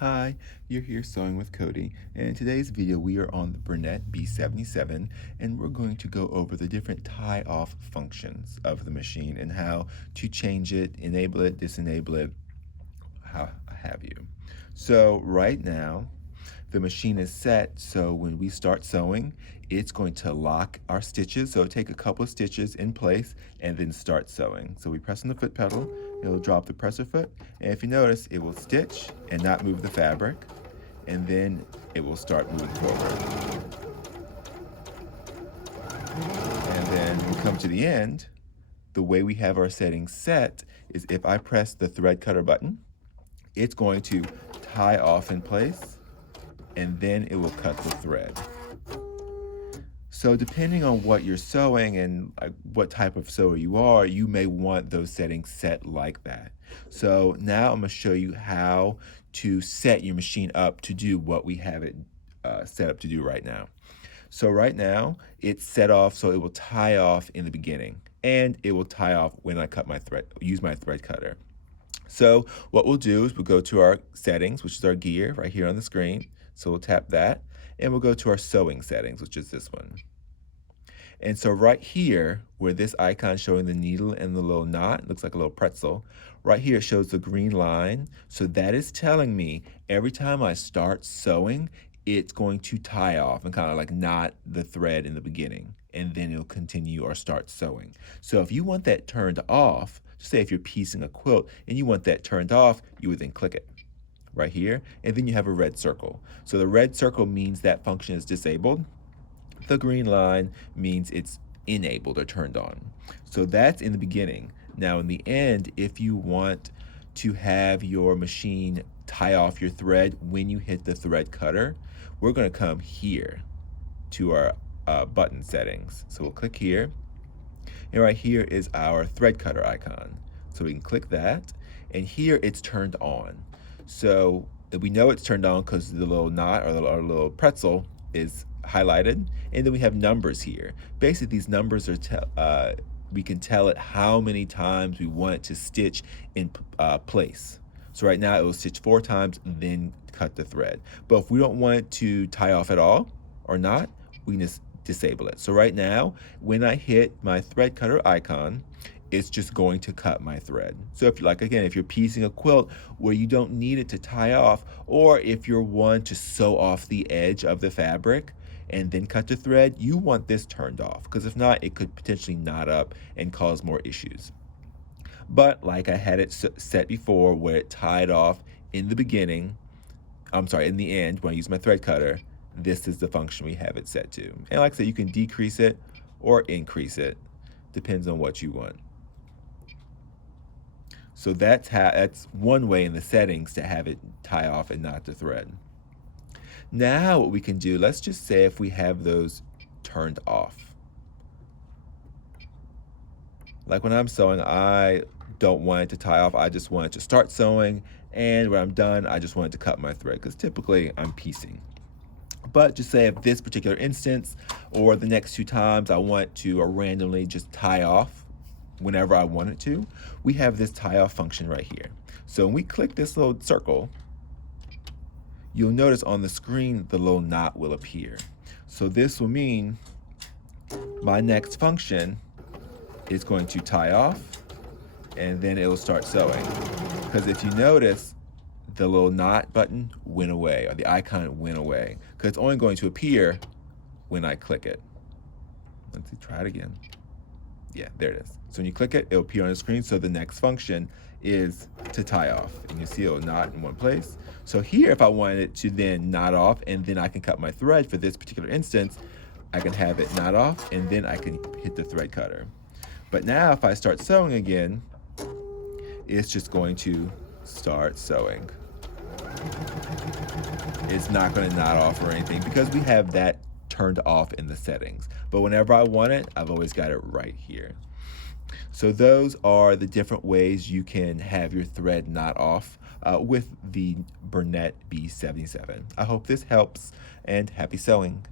Hi, you're here sewing with Cody, and in today's video we are on the bernette b77, and we're going to go over the different tie-off functions of the machine and how to change it, enable it, disable it, how have you. So right now the machine is set, so when we start sewing it's going to lock our stitches, so take a couple of stitches in place and then start sewing. So we press on the foot pedal, it'll drop the presser foot, and if you notice it will stitch and not move the fabric, and then it will start moving forward. And then when we come to the end, the way we have our settings set is if I press the thread cutter button, it's going to tie off in place and then it will cut the thread. So depending on what you're sewing and what type of sewer you are, you may want those settings set like that. So now I'm going to show you how to set your machine up to do what we have it set up to do right now. So right now it's set off so it will tie off in the beginning and it will tie off when I use my thread cutter. So what we'll do is we'll go to our settings, which is our gear right here on the screen. So we'll tap that and we'll go to our sewing settings, which is this one. And so right here, where this icon showing the needle and the little knot, looks like a little pretzel, right here it shows the green line. So that is telling me every time I start sewing, it's going to tie off and kind of like knot the thread in the beginning, and then it'll continue or start sewing. So if you want that turned off, say if you're piecing a quilt and you want that turned off, you would then click it right here, and then you have a red circle. So the red circle means that function is disabled. The green line means it's enabled or turned on. So that's in the beginning. Now in the end, if you want to have your machine tie off your thread when you hit the thread cutter, we're going to come here to our button settings. So we'll click here, and right here is our thread cutter icon. So we can click that, and here it's turned on. So we know it's turned on because the little knot or the little pretzel is highlighted, and then we have numbers here. Basically these numbers are we can tell it how many times we want it to stitch in place. So right now it will stitch 4 times and then cut the thread. But if we don't want it to tie off at all or not, we can just disable it. So right now when I hit my thread cutter icon, it's just going to cut my thread. So if if you're piecing a quilt where you don't need it to tie off, or if you're one to sew off the edge of the fabric and then cut the thread, you want this turned off, because if not, it could potentially knot up and cause more issues. But like I had it set before, where it tied off in the beginning, in the end, when I use my thread cutter, this is the function we have it set to. And like I said, you can decrease it or increase it, depends on what you want. So that's one way in the settings to have it tie off and not the thread. Now what we can do, let's just say if we have those turned off. Like when I'm sewing, I don't want it to tie off, I just want it to start sewing, and when I'm done, I just want it to cut my thread, because typically I'm piecing. But just say if this particular instance or the next 2 times I want to randomly just tie off whenever I want it to, we have this tie off function right here. So when we click this little circle, you'll notice on the screen the little knot will appear. So this will mean my next function is going to tie off, and then it will start sewing. Because if you notice, the little knot button went away, or the icon went away, because it's only going to appear when I click it. Let's see, try it again. Yeah, there it is. So when you click it, it'll appear on the screen. So the next function is to tie off, and you see it'll knot in one place. So here, if I wanted it to then knot off and then I can cut my thread for this particular instance, I can have it knot off and then I can hit the thread cutter. But now if I start sewing again, it's just going to start sewing. It's not going to knot off or anything, because we have that turned off in the settings. But whenever I want it, I've always got it right here. So those are the different ways you can have your thread knot off with the bernette b77. I hope this helps, and happy sewing.